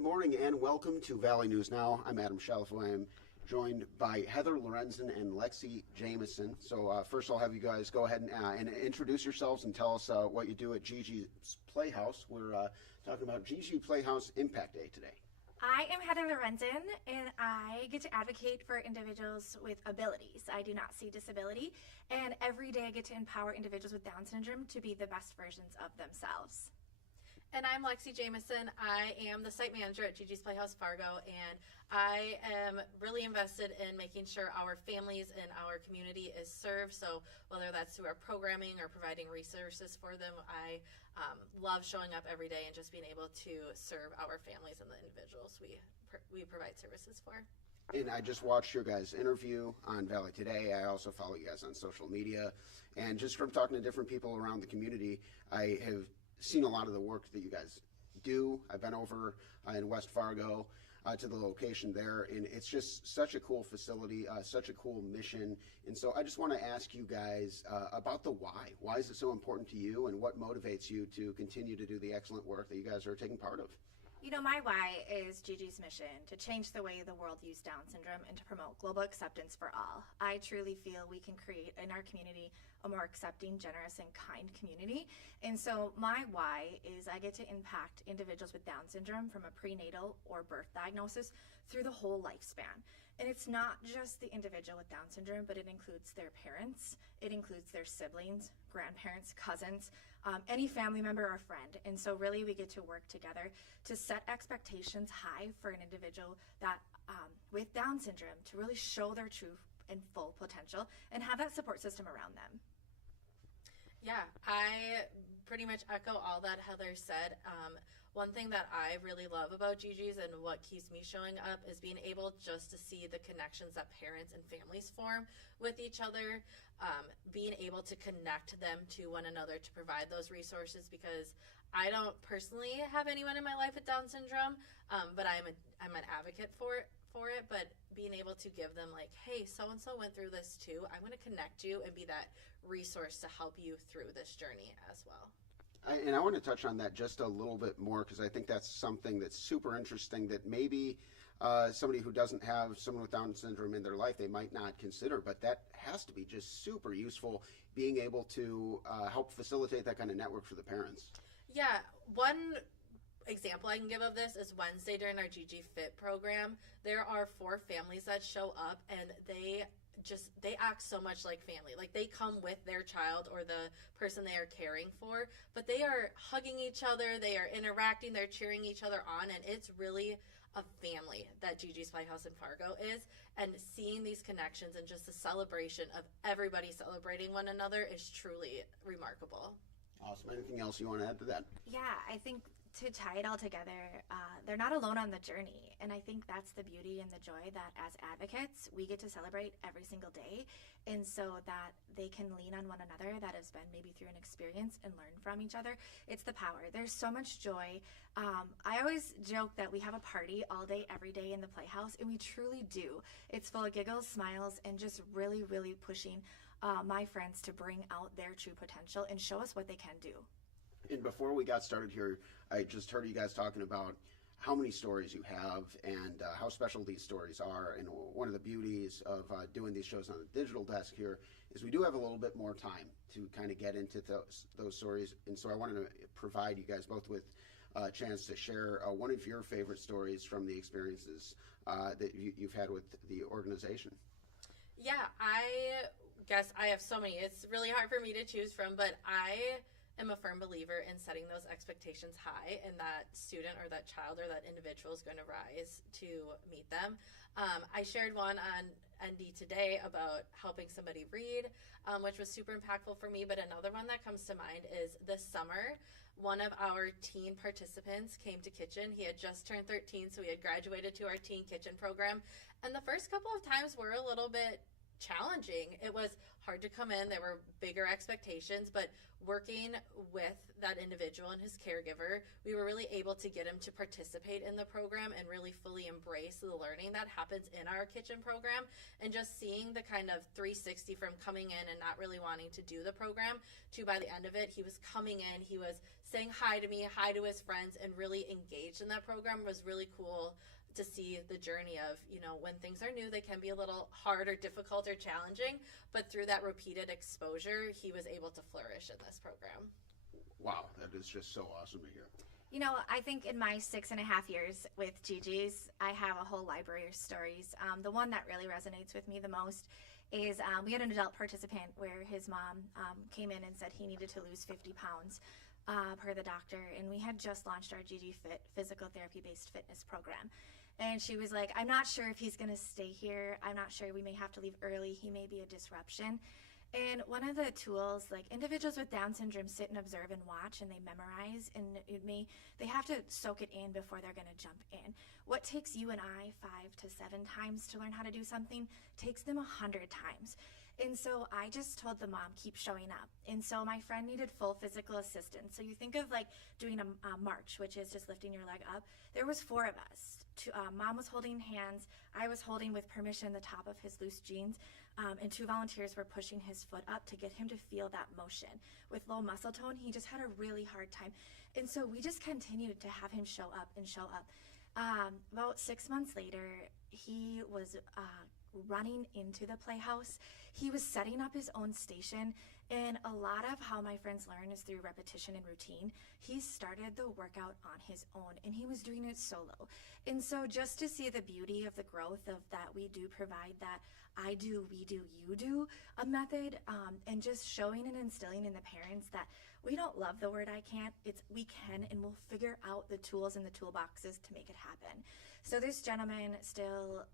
Good morning and welcome to Valley News Now. I'm Adam Shalfo. I am joined by Heather Lorenzen and Lexi Jameson. So first I'll have you guys go ahead and introduce yourselves and tell us what you do at GiGi's Playhouse. We're talking about GiGi Playhouse Impact Day today. I am Heather Lorenzen, and I get to advocate for individuals with abilities. I do not see disability, and every day I get to empower individuals with Down syndrome to be the best versions of themselves. And I'm Lexi Jameson. I am the site manager at GiGi's Playhouse Fargo, and I am really invested in making sure our families and our community is served. So whether that's through our programming or providing resources for them, I love showing up every day and just being able to serve our families and the individuals we provide services for. And I just watched your guys' interview on Valley Today. I also follow you guys on social media. And just from talking to different people around the community, I have seen a lot of the work that you guys do. I've been over in West Fargo to the location there, and it's just such a cool facility, such a cool mission. And so I just want to ask you guys about the why. Why is it so important to you, and what motivates you to continue to do the excellent work that you guys are taking part of? You know, my why is GiGi's mission to change the way the world views Down syndrome and to promote global acceptance for all. I truly feel we can create in our community a more accepting, generous, and kind community. And so my why is I get to impact individuals with Down syndrome from a prenatal or birth diagnosis through the whole lifespan. And it's not just the individual with Down syndrome, but it includes their parents, it includes their siblings, grandparents, cousins, any family member or friend. And so really we get to work together to set expectations high for an individual that with Down syndrome to really show their true and full potential and have that support system around them. Yeah, I pretty much echo all that Heather said. One thing that I really love about GiGi's and what keeps me showing up is being able just to see the connections that parents and families form with each other, being able to connect them to one another to provide those resources, because I don't personally have anyone in my life with Down syndrome, but I'm an advocate for it, but being able to give them like, hey, so-and-so went through this too. I'm going to connect you and be that resource to help you through this journey as well. And I want to touch on that just a little bit more, because I think that's something that's super interesting that maybe somebody who doesn't have someone with Down syndrome in their life, they might not consider, but that has to be just super useful, being able to help facilitate that kind of network for the parents. Yeah, one example I can give of this is Wednesday during our GiGi Fit program. There are 4 families that show up, and they act so much like family. Like, they come with their child or the person they are caring for, but they are hugging each other, they are interacting, they're cheering each other on, and it's really a family that GiGi's Playhouse in Fargo is. And seeing these connections and just the celebration of everybody celebrating one another is truly remarkable. Awesome. Anything else you want to add to that? Yeah, I think to tie it all together, they're not alone on the journey. And I think that's the beauty and the joy that as advocates, we get to celebrate every single day. And so that they can lean on one another that has been maybe through an experience and learn from each other. It's the power. There's so much joy. I always joke that we have a party all day, every day in the Playhouse, and we truly do. It's full of giggles, smiles, and just really, really pushing my friends to bring out their true potential and show us what they can do. And before we got started here, I just heard you guys talking about how many stories you have and how special these stories are. And one of the beauties of doing these shows on the digital desk here is we do have a little bit more time to kind of get into those stories. And so I wanted to provide you guys both with a chance to share one of your favorite stories from the experiences that you've had with the organization. Yeah, I guess I have so many. It's really hard for me to choose from, but I am a firm believer in setting those expectations high, and that student or that child or that individual is going to rise to meet them. I shared one on ND today about helping somebody read, which was super impactful for me, but another one that comes to mind is this summer, one of our teen participants came to Kitchen. He had just turned 13, so he had graduated to our teen kitchen program, and the first couple of times were a little bit challenging. It was hard to come in. There were bigger expectations, but working with that individual and his caregiver, we were really able to get him to participate in the program and really fully embrace the learning that happens in our kitchen program. And just seeing the kind of 360 from coming in and not really wanting to do the program to by the end of it, he was coming in, he was saying hi to me, hi to his friends, and really engaged in that program. Was really cool to see the journey of, when things are new, they can be a little hard or difficult or challenging, but through that repeated exposure, he was able to flourish in this program. Wow, that is just so awesome to hear. I think in my 6.5 years with GiGi's, I have a whole library of stories. The one that really resonates with me the most is we had an adult participant where his mom came in and said he needed to lose 50 pounds per the doctor, and we had just launched our GG Fit physical therapy-based fitness program. And she was like, I'm not sure if he's going to stay here. I'm not sure. We may have to leave early. He may be a disruption. And one of the tools, like individuals with Down syndrome sit and observe and watch, and they memorize, and they have to soak it in before they're going to jump in. What takes you and I 5 to 7 times to learn how to do something takes them 100 times. And so I just told the mom, keep showing up. And so my friend needed full physical assistance. So you think of like doing a march, which is just lifting your leg up. There was 4 of us. Mom was holding hands. I was holding, with permission, the top of his loose jeans. And 2 volunteers were pushing his foot up to get him to feel that motion. With low muscle tone, he just had a really hard time. And so we just continued to have him show up and show up. About 6 months later, he was running into the Playhouse. He was setting up his own station, and a lot of how my friends learn is through repetition and routine. He started the workout on his own, and he was doing it solo. And so just to see the beauty of the growth of that, we do provide that I do, we do, you do a method, and just showing and instilling in the parents that we don't love the word I can't. It's we can, and we'll figure out the tools in the toolboxes to make it happen. So this gentleman still,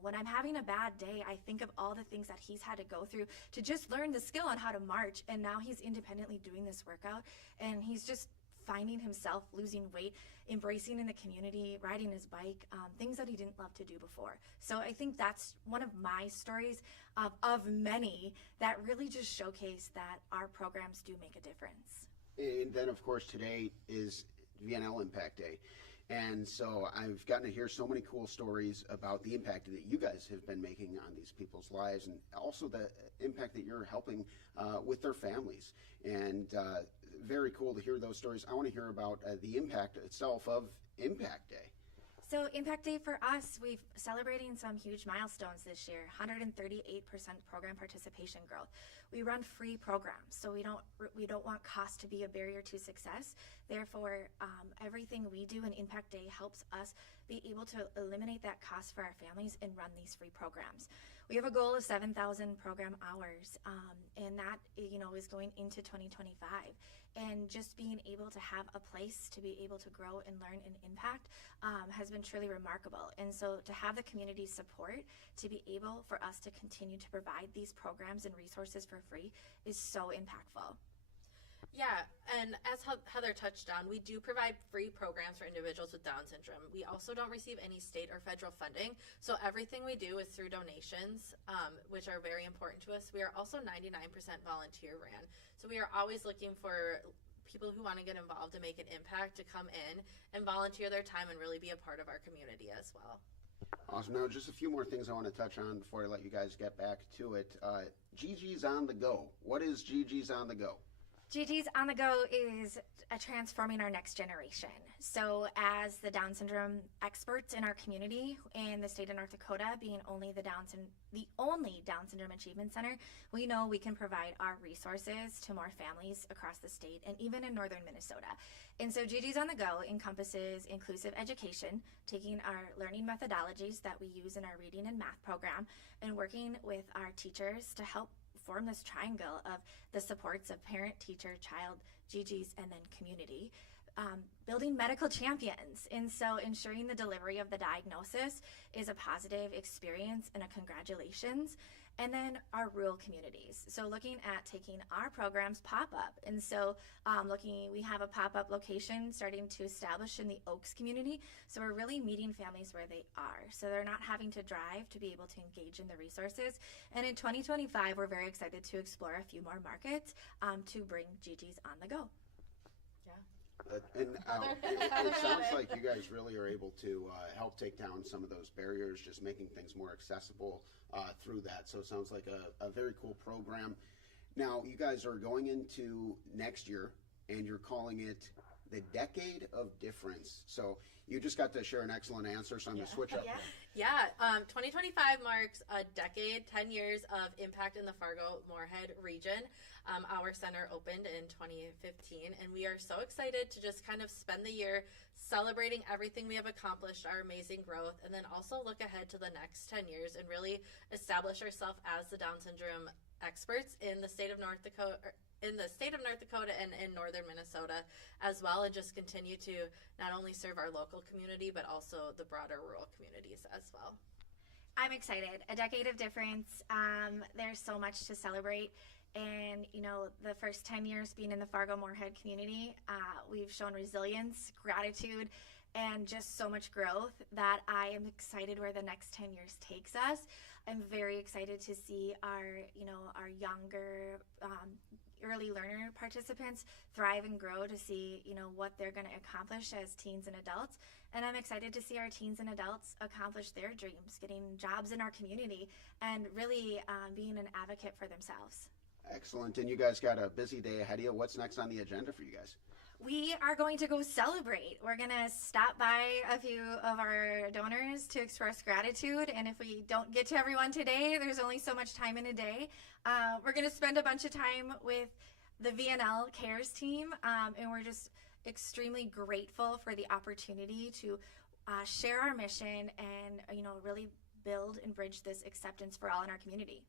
when I'm having a bad day, I think of all the things that he's had to go through to just learn the skill on how to march. And now he's independently doing this workout, and he's just finding himself, losing weight, embracing in the community, riding his bike, things that he didn't love to do before. So I think that's one of my stories of many that really just showcase that our programs do make a difference. And then, of course, today is VNL Impact Day. And so I've gotten to hear so many cool stories about the impact that you guys have been making on these people's lives, and also the impact that you're helping with their families. And very cool to hear those stories. I want to hear about the impact itself of Impact Day. So Impact Day for us, we've celebrating some huge milestones this year. 138% program participation growth. We run free programs, so we don't want cost to be a barrier to success. Therefore, everything we do in Impact Day helps us be able to eliminate that cost for our families and run these free programs. We have a goal of 7,000 program hours, and that is going into 2025. And just being able to have a place to be able to grow and learn and impact has been truly remarkable. And so to have the community support to be able for us to continue to provide these programs and resources for free is so impactful. Yeah, and as Heather touched on, we do provide free programs for individuals with Down syndrome. We also don't receive any state or federal funding, so everything we do is through donations, which are very important to us. We are also 99% volunteer ran, so we are always looking for people who want to get involved and make an impact to come in and volunteer their time and really be a part of our community as well. Awesome. Now, just a few more things I want to touch on before I let you guys get back to it. GiGi's on the go. What is GiGi's on the go? GiGi's on the go is transforming our next generation. So as the Down syndrome experts in our community in the state of North Dakota, being the only Down syndrome achievement center, we know we can provide our resources to more families across the state and even in northern Minnesota. And so GiGi's on the go encompasses inclusive education, taking our learning methodologies that we use in our reading and math program and working with our teachers to help form this triangle of the supports of parent, teacher, child, GiGi's, and then community. building medical champions. And so ensuring the delivery of the diagnosis is a positive experience and a congratulations. And then our rural communities. So looking at taking our programs pop-up. And so we have a pop-up location starting to establish in the Oaks community. So we're really meeting families where they are. So they're not having to drive to be able to engage in the resources. And in 2025, we're very excited to explore a few more markets to bring GiGi's on the go. It sounds like you guys really are able to help take down some of those barriers, just making things more accessible through that. So it sounds like a very cool program. Now, you guys are going into next year, and you're calling it the Decade of Difference. So you just got to share an excellent answer, so I'm going to switch up. Yeah, 2025 marks a decade, 10 years of impact in the Fargo-Moorhead region. Our center opened in 2015, and we are so excited to just kind of spend the year celebrating everything we have accomplished, our amazing growth, and then also look ahead to the next 10 years and really establish ourselves as the Down syndrome experts in the state of North Dakota, and in northern Minnesota as well, and just continue to not only serve our local community but also the broader rural communities as well. I'm excited. A decade of difference. There's so much to celebrate. And, the first 10 years being in the Fargo-Moorhead community, we've shown resilience, gratitude, and just so much growth that I am excited where the next 10 years takes us. I'm very excited to see our younger early learner participants thrive and grow, to see, what they're going to accomplish as teens and adults. And I'm excited to see our teens and adults accomplish their dreams, getting jobs in our community, and really being an advocate for themselves. Excellent. And you guys got a busy day ahead of you. What's next on the agenda for you guys? We are going to go celebrate. We're going to stop by a few of our donors to express gratitude. And if we don't get to everyone today, there's only so much time in a day. We're going to spend a bunch of time with the VNL Cares team. And we're just extremely grateful for the opportunity to share our mission and, really build and bridge this acceptance for all in our community.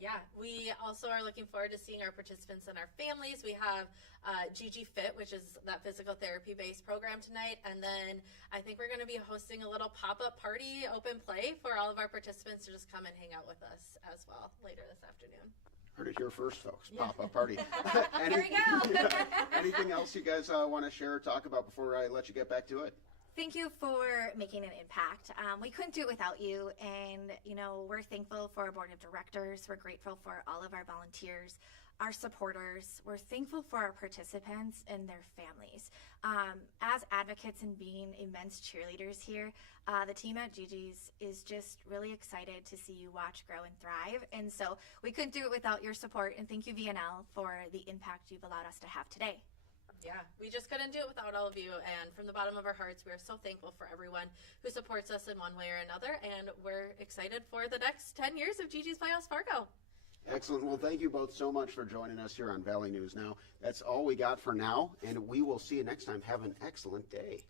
Yeah, we also are looking forward to seeing our participants and our families. We have GiGi Fit, which is that physical therapy-based program tonight. And then I think we're going to be hosting a little pop-up party, open play, for all of our participants to just come and hang out with us as well later this afternoon. Heard it here first, folks. Pop-up party. Here we go. Anything else you guys want to share or talk about before I let you get back to it? Thank you for making an impact. We couldn't do it without you, and we're thankful for our board of directors. We're grateful for all of our volunteers, our supporters. We're thankful for our participants and their families. As advocates and being immense cheerleaders here, the team at GiGi's is just really excited to see you watch, grow, and thrive. And so we couldn't do it without your support, and thank you, VNL, for the impact you've allowed us to have today. Yeah, we just couldn't do it without all of you, and from the bottom of our hearts, we are so thankful for everyone who supports us in one way or another, and we're excited for the next 10 years of GiGi's Playhouse Fargo. Excellent. Well, thank you both so much for joining us here on Valley News Now. That's all we got for now, and we will see you next time. Have an excellent day.